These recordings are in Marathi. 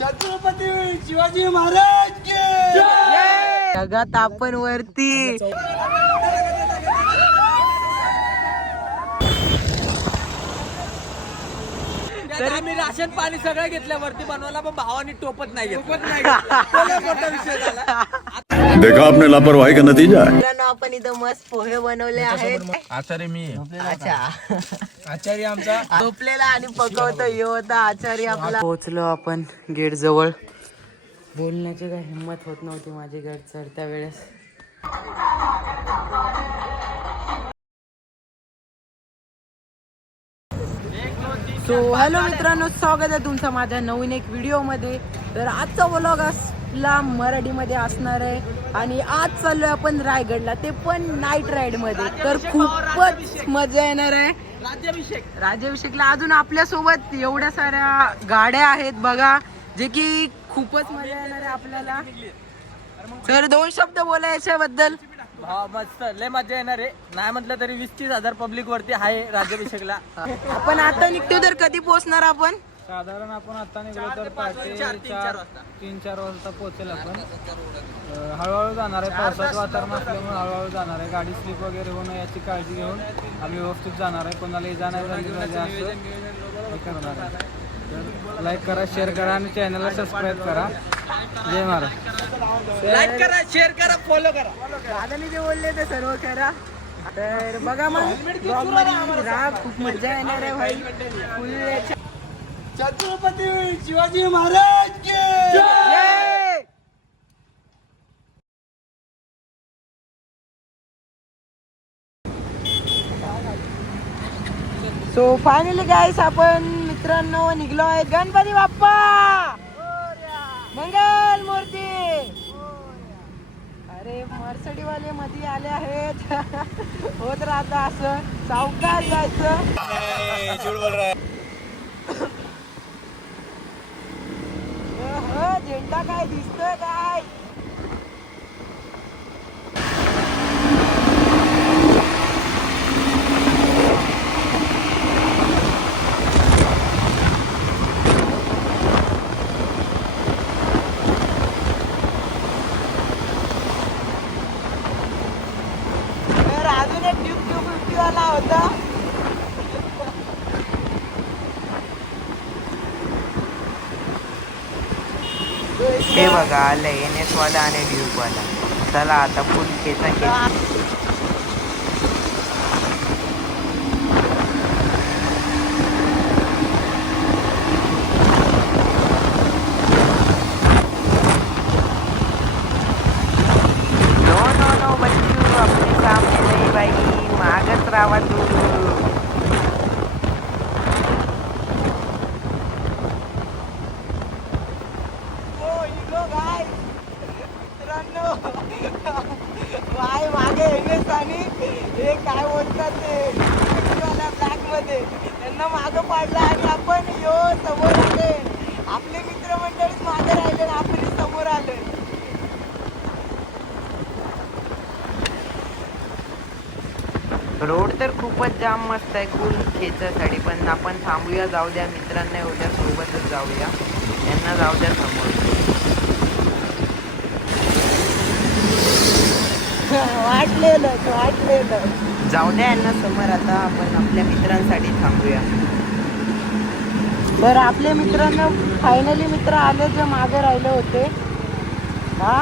छत्रपती शिवाजी महाराज की जय. जगात आपण वरती. तर आम्ही राशन पाणी सगळं घेतल्यावरती बनवायला पण भावानी टोपत नाही मोठा विषय झाला. देखा आपने लापरवाही का नतीजा है. मित्रांनो आपण इथं मस्त पोहे बनवले आहेत. आचार्य मी अच्छा आचार्य आमचा झोपलेला आणि पकवतो हे होता आचार्य आपला. पोहोचलो आपण गेट जवळ. बोलण्याची काही हिंमत होत नव्हती माझी गेट चढत्या वेळेस. सो हॅलो मित्रांनो, स्वागत आहे तुमचं माझ्या नवीन एक व्हिडिओमध्ये. तर आजचा व्लॉग आपला मराठीमध्ये असणार आहे आणि आज चाललोय आपण रायगडला, ते पण नाईट राईड मध्ये. तर खूपच मजा येणार आहे. राज्याभिषेकला अजून आपल्या सोबत एवढ्या साऱ्या गाड्या आहेत बघा, जे की खूपच मजा येणार आहे आपल्याला. तर 2 शब्द बोलायच्या बद्दल. हा मस्त लय मजा येणार आहे. नाही म्हटलं तरी 20-30 हजार पब्लिक वरती आहे राज्याभिषेकला. आपण आता निघतो तर कधी पोहोचणार आपण? साधारण आपण आता निघलो तर पहाटे 3-4 वाजता पोहोचेल आपण. हळूहळू जाणार आहे, पावसाचं वातावरण असल्यामुळे हळूहळू जाणार आहे. गाडी स्लिप वगैरे होणं याची काळजी घेऊन आम्ही व्यवस्थित जाणार आहे. कोणाला इजा नाही झाली पाहिजे असं हे करणार आहे. तर लाईक करा, शेअर करा आणि चॅनलला सबस्क्राईब करा. जय महाराज. लाईक करा, शेअर करा, फॉलो करा. दादाने जे बोलले ते सर्व करा. तर बघा मग ब्लॉग मध्ये राहा, खूप मजा येणार आहे भाई. फुल छत्रपती शिवाजी महाराज की जय. सो फायनली गाईस आपण मित्रांनो निघलो आहे. गणपती बाप्पा मंगल मूर्ती. अरे मर्सडीवाले मध्ये आले आहेत. होत राहतं असं, सावकाश जायचं. झेंडा काय दिसतोय काय? तर अजून एक ड्यूक 250 वाला होता. हे बघा आलं NS वाला आणि ड्यूक वाला. चला आता फुल खेचा खेच. नो बच्चू अपने सामने नहीं भाई, मागच राहा तू. वाय मागे NS आणि हे काय बोलतात ते ब्लॅक मध्ये, त्यांना मागं पाडलं आणि आपण यो समोर आले. आपले मित्रमंडळीच मागे राहिले आणि आपण समोर आले. रोड तर खूपच जाम मस्त आहे, कूल खेचासाठी. पण आपण थांबूया, जाऊ द्या मित्रांना उद्या सोबतच जाऊया. यांना जाऊ द्या समोर. वाटलेलं जाऊ द्या यांना समोर. आता आपण आपल्या मित्रांसाठी थांबूया. बरं आपल्या मित्रांना फायनली मित्र आले जे मागे राहिले होते. हा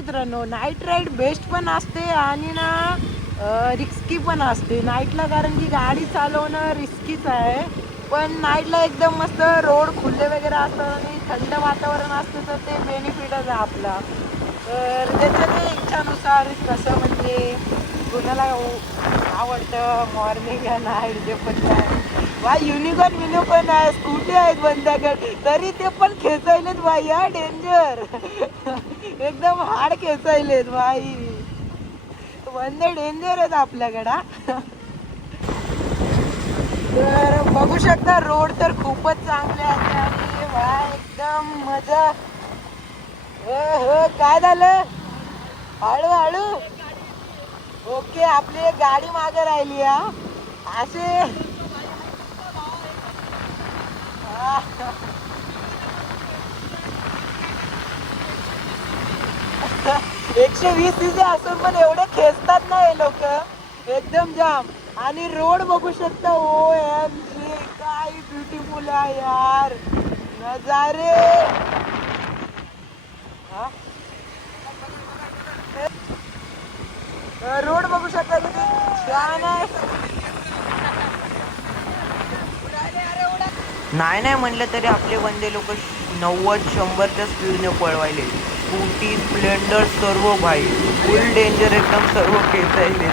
मित्रांनो, नाईट राईड बेस्ट पण असते आणि ना रिस्की पण असते नाईटला, कारण की गाडी चालवणं रिस्कीच आहे. पण नाईटला एकदम मस्त रोड खुले वगैरे असतात आणि थंड वातावरण असतं, तर ते बेनिफिटच आहे आपला. तर त्याच्या ते इच्छानुसार कसं म्हणजे कुणाला आवडतं मॉर्निंग या नाईट जे पण काय. युनिकॉर्न मिनो पण आहे, स्कूटी आहेत बंदाकडे, तरी ते पण खेचायलेत बाई. या डेंजर एकदम हार्ड खेचायलेत बाई. बंदे डेंजर आहेत आपल्याकडा. तर बघू शकता रोड तर खूपच चांगले आहेत आणि वा एकदम मजा. हो काय झालं, हळूहळू. ओके, आपली एक गाडी मागे राहिली हा असे. 120 cc असून पण एवढे खेचतात ना हे लोक, एकदम जाम. आणि रोड बघू शकता, OMG काय ब्युटिफुल आहे यार नजारे. रोड बघू शकता किती छान आहे. नाही म्हणलं तरी आपले वंदे लोक 90-100च्या स्पीडने पळवायले. स्कूटी, स्प्लेंडर सर्व भाई फुल डेंजर, एकदम सर्व खेचायले.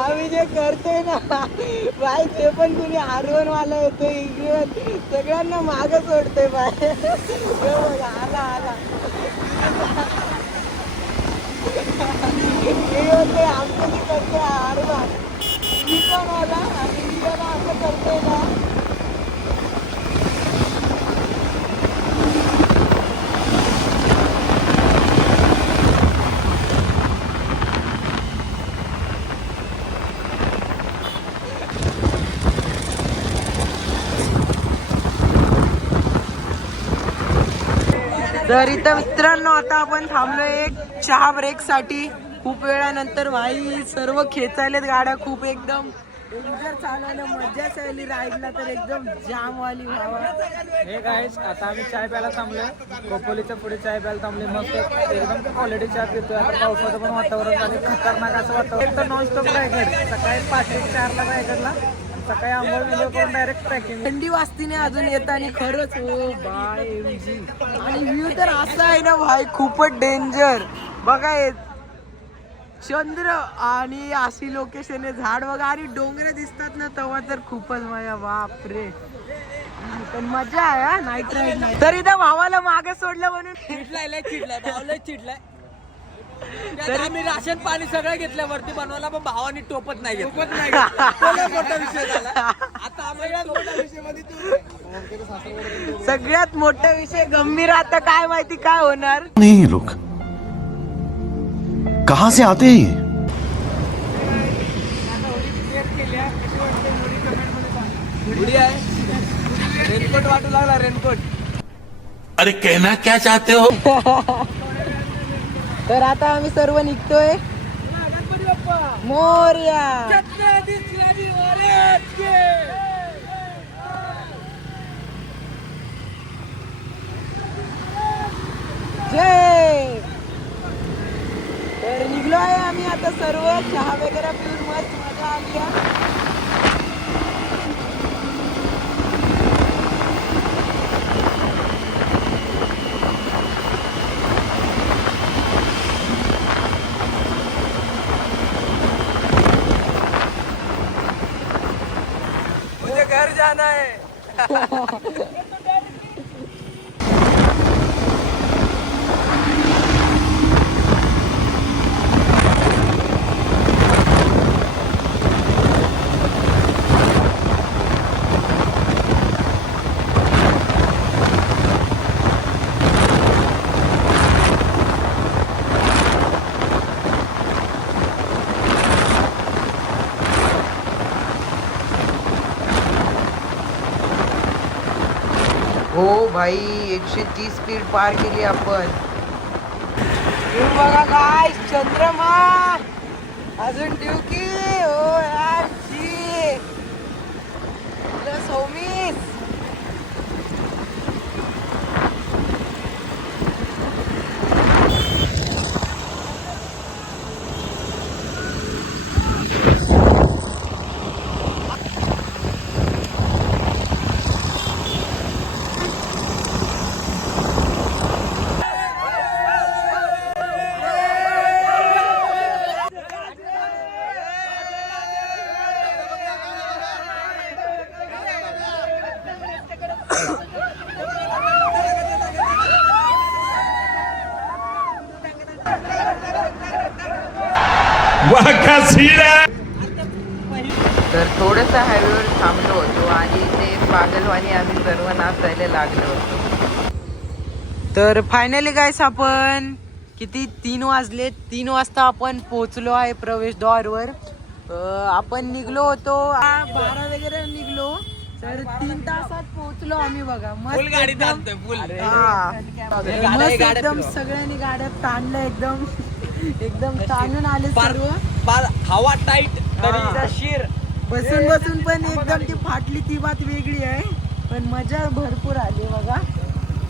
आम्ही जे करतोय ना बाय, ते पण कुणी R1 वाला येतोय इकडे, सगळ्यांना माग सोडतोय बाय. आला आला आमचं जे करतोय R1 मी पण आला आणि मी त्याला असं करतोय ना. तर इथं मित्रांनो आता आपण थांबलोय एक चहा ब्रेक साठी. खूप वेळानंतर भाई सर्व खेचायलेत गाड्या, खूप एकदम डेंजर चालवलं, मजाच आली राईडला तर एकदम जाम वाली व्हावा. हे गाईस, आता आम्ही चाय प्यायला थांबलोय, खोपोलीच्या पुढे चाय प्यायला थांबले. मस्त एकदम क्वालिटी चहा पितोय. आता पावसाचं पण वातावरण झाले, खतरनाक असं वातावरण. तर नॉनस्टॉप रायगड, सकाळी 5 ते 4ला रायगडला, सकाळी आंघोळ बिंघोळ करून डायरेक्ट ट्रॅकिंग. थंडी वाजती नाही अजून येताना खरंच. हो बाय MG. आणि व्ह्यू तर असा आहे ना भाई, खूपच डेंजर. बघा चंद्र आणि अशी लोकेशन आहे, झाड बघा आणि डोंगर दिसतात ना, तेव्हा तर खूपच मजा. बापरे, पण मजा आहे हा नाईट राईड. तर इथं भावाला मागे सोडलं म्हणून चिडलाय. तर आम्ही राशन पाणी सगळं घेतलं वरती बनवायला, पण भावानी टोपत नाही मोठा विषय झाला. आता सगळ्यात मोठा विषय गंभीर. आता काय माहिती काय होणार. नहीं ये लोग कहाँ से आते हैं ये? उडी आहे, रेनकोट वाटू लागला, रेनकोट. अरे कहना क्या चाहते हो? तर आता आम्ही सर्व निघतोय. मोरया. जय. तर निघलो आहे आम्ही आता सर्व, चहा वगैरे पिऊन मस्त मजा आली आहे. मुझे घर जाना है. हो भाई 130 स्पीड पार केली आपण. हे बघा काय चंद्रमा अजून ड्युकी हो यार शी सौमीस. तर थोडंसं हायवेवर थांबलो होतो आणि ते पागलवाणी आम्ही सर्व नाचायला लागलो होतो. तर फायनली गाईस आपण किती 3 वाजले. 3 वाजता आपण पोहोचलो आहे प्रवेशद्वारवर. आपण निघलो होतो 12 वगैरे निघलो तर 3 तासात पोहोचलो आम्ही. बघा मस्त गाडी एकदम. मस्त एकदम सगळ्यांनी गाड्या ताणल्या एकदम एकदम ताणून आले सर्व. हवा टाईट तरी शिर बसून बसून पण एकदम ती फाटली ती बात वेगळी आहे पण मजा भरपूर आली. बघा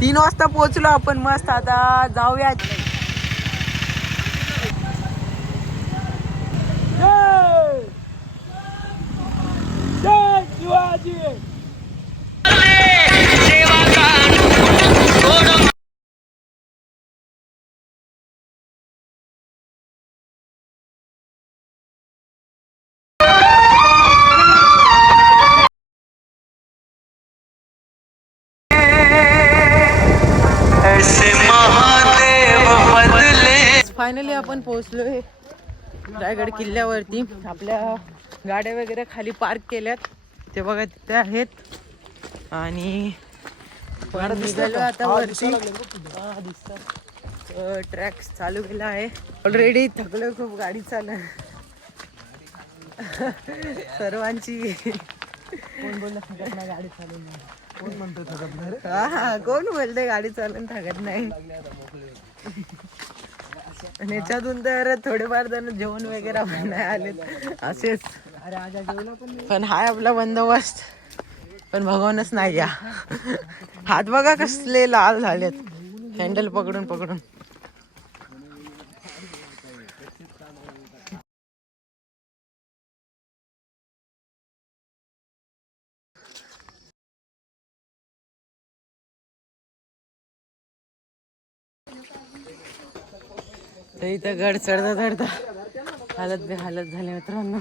3 वाजता पोहोचलो आपण मस्त. आता जाऊया. फायनली आपण पोहोचलोय रायगड किल्ल्यावरती. आपल्या गाड्या वगैरे खाली पार्क केल्यात ते बघा तिथे आहेत आणि निघालो आता वरती. ट्रॅक चालू केला आहे ऑलरेडी. थकलो खूप गाडी चालू सर्वांची. कोण बोललं थकत नाही गाडी चालून. कोण म्हणतो थकत नाही. हा कोण बोलते गाडी चालून थकत नाही. आणि याच्यातून तर थोडेफार जण जेवण वगैरे पण नाही आलेत असेच. पण हाय आपला बंदोबस्त पण भगवानच नाही या. हात बघा कसले लाल झालेत हँडल पकडून पकडून. इथं गड चढता चढता हालत झाली मित्रांनो.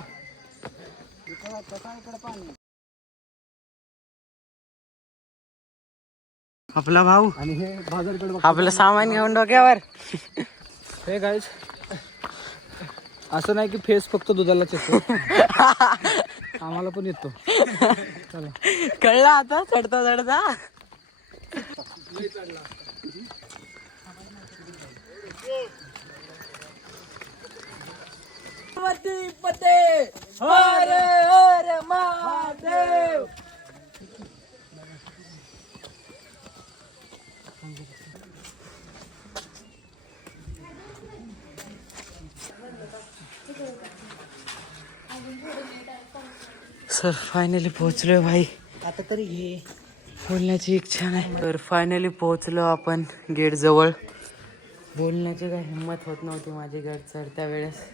आपला भाऊ आणि हे आपलं सामान घेऊन डोक्यावर. हे गाईज असं नाही की फेस फक्त दुधालाच येतो आम्हाला पण येतो. कळलं आता चढता चढता. हर हर महादेव. सर फायनली पोहोचलोय भाई. आता तरी हे बोलण्याची इच्छा नाही. तर फायनली पोहोचलो आपण गेट जवळ. बोलण्याची काही हिंमत होत नव्हती माझी गड चढत्या वेळेस.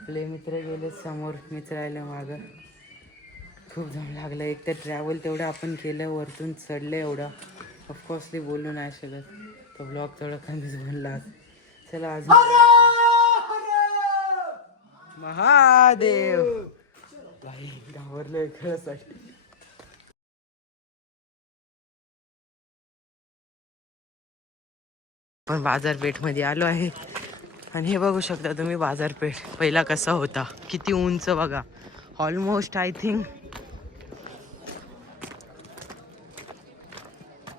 आपले मित्र गेले समोर, मीच राहिले मागं. खूप दम लागला. एक तर ट्रॅव्हल तेवढं आपण केलं, वरतून चढलं एवढं. ऑफकोर्सली बोलू नाही शकत. तो ब्लॉग तेवढा कमीच बोलला. चला अजून महादेव. भाई घाबरलोय खरंच. पण बाजारपेठमध्ये आलो आहे आणि हे बघू शकता तुम्ही बाजारपेठ पहिला कसा होता, किती उंच बघा. ऑलमोस्ट आय थिंक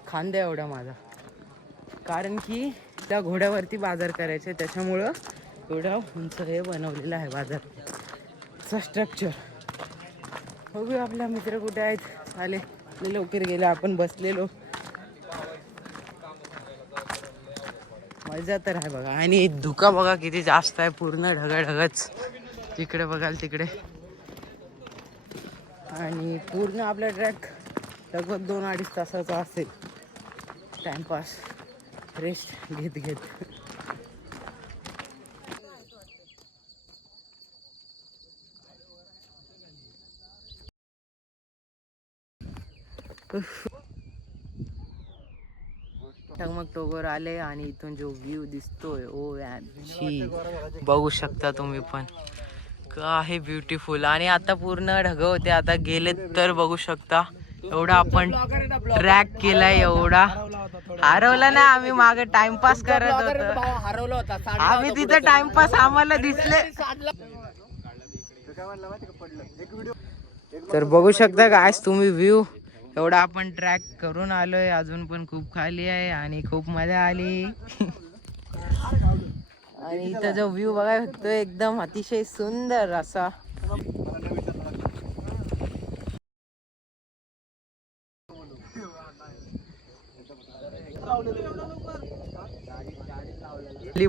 खांद्या एवढा माझा, कारण की त्या घोड्यावरती बाजार करायचे त्याच्यामुळं एवढा उंच हे बनवलेलं आहे बाजारचं स्ट्रक्चर. बघूया आपला मित्र कुठे आहेत. आले लवकर गेले, आपण बसलेलो. मजा तर आहे बघा. आणि धुका बघा किती जास्त आहे, पूर्ण ढगच तिकडे बघाल तिकडे. आणि पूर्ण आपला ट्रॅक लगभग 2-2.5 तासाचा असेल. टाइमपास रेस्ट घेत घेत. मग टोगर आले आणि इथून जो व्ह्यू दिसतोय ओ याची बघू शकता तुम्ही पण, का आहे ब्युटिफुल. आणि आता पूर्ण ढग होते, आता गेले तर बघू शकता एवढा आपण ट्रॅक केलाय. एवढा हरवला नाही आम्ही, मागे टाइमपास करत होतो. हरवला होता आम्ही तिथे टाइमपास आम्हाला दिसले. तर बघू शकता गाइस तुम्ही व्ह्यू, एवढा आपण ट्रॅक करून आलोय. अजून पण खूप खाली आहे आणि खूप मजा आली. आणि इथं जो व्ह्यू बघायला भेटतो एकदम अतिशय सुंदर असा.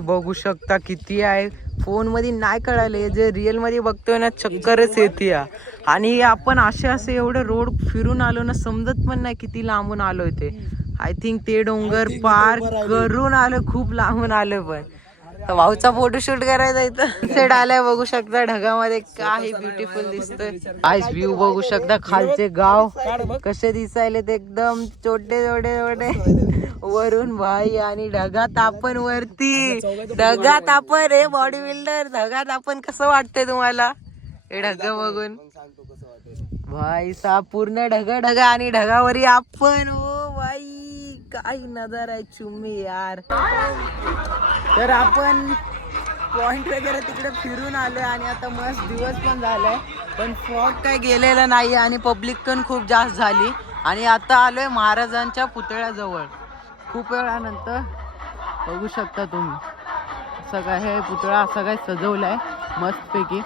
बघू शकता किती आहे, फोन मध्ये नाही कळाले, जे रिअल मध्ये बघतोय ना चक्करच येते. आणि आपण असे एवढे रोड फिरून आलो ना, समजत पण नाही किती लांबून आलोय ते. आय थिंक ते डोंगर पार करून आलो, खूप लांबून आलो. पण भाऊचा फोटोशूट करायचा इथं सेट आलाय. बघू शकता ढगामध्ये काही ब्युटिफुल दिसतोय. आईस व्ह्यू बघू शकता, खालचे गाव कसे दिसायले ते एकदम छोटे छोटे छोटे वरून भाई. आणि ढगात आपण वरती, ढगात आपण रे बॉडी बिल्डर, ढगात आपण कसं वाटतंय तुम्हाला हे ढग बघून? भाई सा पूर्ण ढग ढग आणि ढगावरी आपण. ओ भाई काही नजर आहे चुम्मी यार. तर आपण पॉइंट वगैरे तिकडे फिरून आलोय आणि आता मस्त दिवस पण झालाय, पण फॉग काय गेलेलं नाही आणि पब्लिक पण खूप जास्त झाली. आणि आता आलोय महाराजांच्या पुतळ्याजवळ खूप वेळानंतर. बघू शकता तुम्ही सगळं हे पुतळा असं काय सजवलाय मस्त पैकी.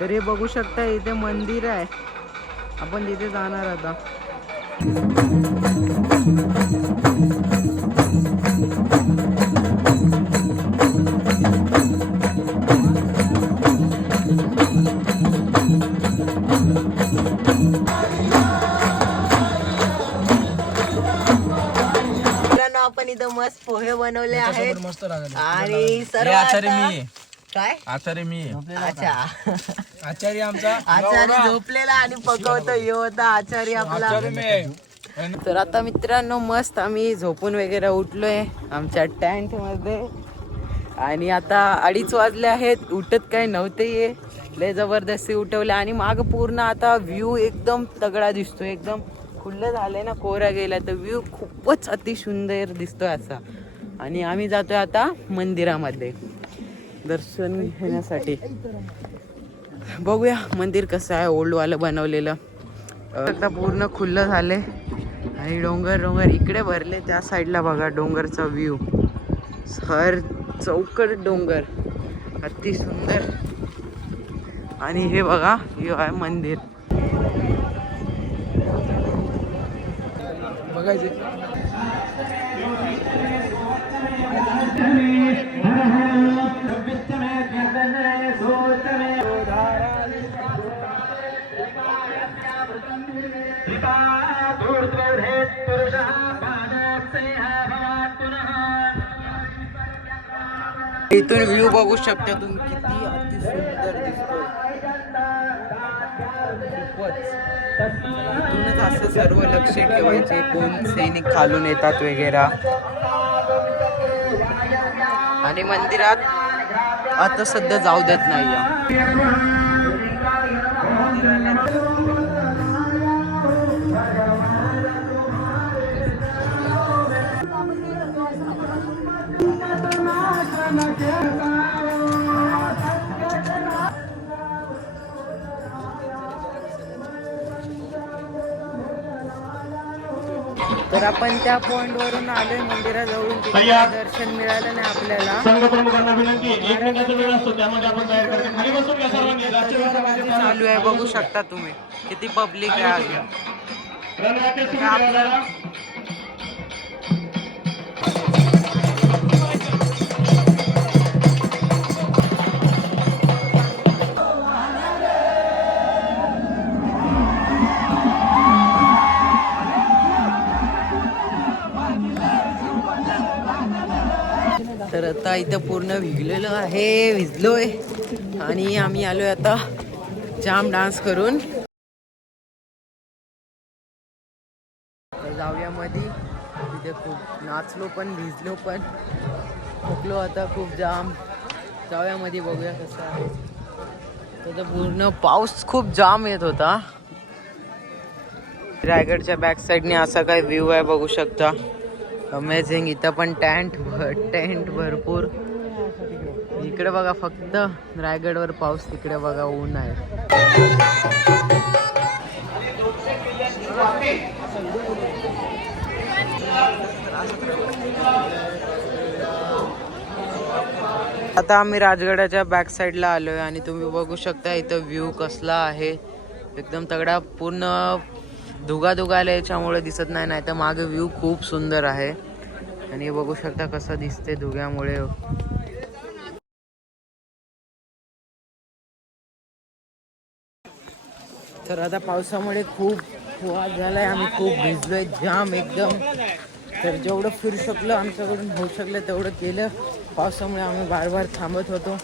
तर हे बघू शकता इथे मंदिर आहे, आपण तिथे जाणार आता. आपण इथं मस्त पोहे बनवले आहेत आणि सर्व काय आचार्य मी. अच्छा आचार्य आमचा आचार्य झोपलेला आणि पकवतो हे होता आचार्य आपला. तर आता मित्रांनो मस्त आम्ही झोपून वगैरे उठलोय आमच्या टेंट मध्ये. आणि आता 2:30 वाजले आहेत, उठत काय नव्हते ये, लय जबरदस्ती उठवले. आणि माग पूर्ण आता व्ह्यू एकदम तगडा दिसतोय, एकदम खुल्लं झालंय ना, कोरा गेला तर व्ह्यू खूपच अतिसुंदर दिसतोय असा. आणि आम्ही जातोय आता मंदिरामध्ये दर्शन घेण्यासाठी. बघूया मंदिर कसं आहे, ओल्डवालं बनवलेलं. आता पूर्ण खुल्लं झाले आणि डोंगर डोंगर इकडे भरले. त्या साईडला बघा डोंगरचा व्ह्यू, हर चौकट डोंगर अति सुंदर. आणि हे बघा हे आहे मंदिर बघायचे. इथून व्ह्यू बघू शकता तुम्ही किती अति सुंदर दिसतोय. खूपच इथूनच असं सर्व लक्ष ठेवायचे कोण सैनिक खालून येतात वगैरे. आणि मंदिरात आता सध्या जाऊ देत नाही. तर आपण त्या पॉइंट वरून आलोय मंदिराजवळून, तिथे दर्शन मिळालं नाही आपल्याला. चालू आहे बघू शकता तुम्ही किती पब्लिक आहे आज. तर आता इथं पूर्ण भिजलोय आणि आम्ही आलोय आता जाम डान्स करून. जाऊया मध्ये, तिथे खूप नाचलो पण भिजलो पण थकलो आता खूप जाम. जाऊया मध्ये बघूया कसं आहे. तर पूर्ण पाऊस खूप जाम येत होता. रायगडच्या बॅक साईडने असा काय व्ह्यू आहे बघू शकता. अमेझिंग. इथं पण टेंट भरपूर. इकडे बघा फक्त रायगडवर पाऊस, तिकडे बघा ऊन आहे. आता आम्ही राजगडाच्या बॅक साईडला आलोय आणि तुम्ही बघू शकता इथं व्ह्यू कसला आहे. एकदम तगडा. पूर्ण धुगा याच्यामुळे दिसत नाही तर मागे व्ह्यू खूप सुंदर आहे. आणि बघू शकता कसं दिसते धुग्यामुळे. तर आता पावसामुळे खूप वाद झालाय, आम्ही खूप भिजलोय जाम एकदम. तर जेवढं फिरू शकलो आमच्याकडून होऊ शकलं तेवढं केलं. पावसामुळे आम्ही बार थांबत होतो.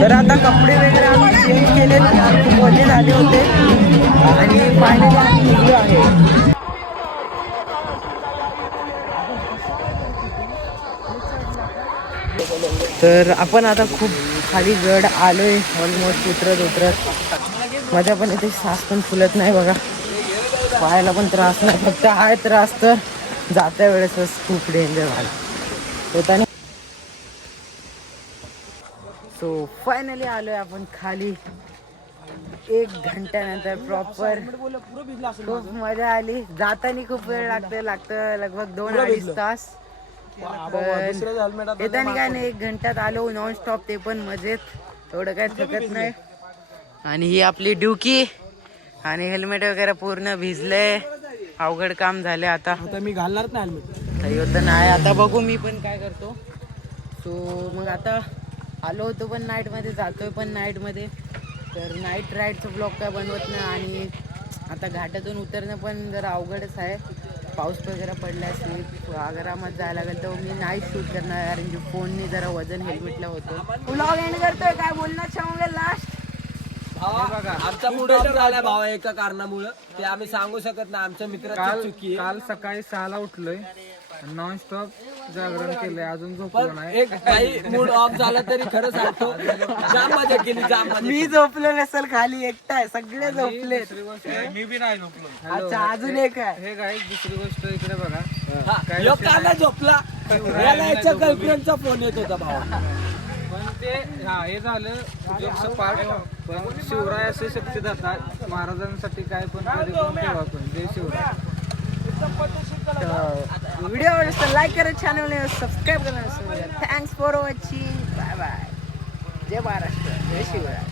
तर आता कपडे वगैरे आम्ही चेंज केले, खूप ओले झाले होते आणि फायनली आम्ही निघलो आहे. तर आपण आता खूप खाली गड आलोय, ऑलमोस्ट उतरत माझ्या पण इथे श्वास पण फुलत नाही बघा. पायाला पण त्रास नाही, फक्त हाय त्रास तर जात्या वेळेसच खूप डेंजर झाला होता. सो फायनली आलोय आपण खाली 1 घंट्यानंतर प्रॉपर. खूप मजा आली. जाताना खूप वेळ लागतं लगभग 2-2.5 तास. येताना काय नाही 1 घंट्यात आलो नॉन स्टॉप, ते पण मजेत, एवढं काय थकत नाही. आणि ही आपली ड्युकी आणि हेल्मेट वगैरे पूर्ण भिजले, अवघड काम झाले. आता मी घालणार नाही हेल्मेट, काही होतं नाही. आता बघू मी पण काय करतो. सो मग आता आलो होतो पण नाईटमध्ये, जातोय पण नाईटमध्ये. तर नाईट राईडचं ब्लॉग काय बनवत नाही. आणि आता घाटातून उतरणं पण जरा अवघडच आहे. पाऊस वगैरे पडला असेल, आग्रामध्ये जायला लागेल, तर मी नाही शूट करणार कारण की फोनने जरा वजन हेल्मेटला होतं. ब्लॉग एंड करतोय, काय बोलणार चाहूंगा लास्ट. आमचा मूड ऑफ झालाय भावा एका कारणामुळं, ते आम्ही सांगू शकत नाही. आमच्या मित्राची चुकी आहे. काल सकाळी 6ला उठलोय, नॉन स्टॉप जागरण केलंय, अजून झोपलो नाही. एक काही मूड ऑफ झाला तरी खरं सांगतो जाम मजा केली, जाम मजा. मी झोपलो नसेल, खाली एकटा आहे, सगळे झोपले. दुसरी गोष्ट मी बी नाही झोपलो. अच्छा, अजून एक आहे. हे काय दुसरी गोष्ट इकडे बघा. काला झोपला, याला याच्या गर्लफ्रेंडचा फोन येत होता भावा. पण ते हे झालं जोकचं पार्ट. पण शिवराय असे शक्ती जातात महाराजांसाठी, काय पण कधी पण ठेवा. पण जय शिवराय. व्हिडिओ आवडला तर लाईक करा, चॅनल सबस्क्राईब करा. Thanks for watching. Bye bye. जय महाराष्ट्र, जय शिवराय.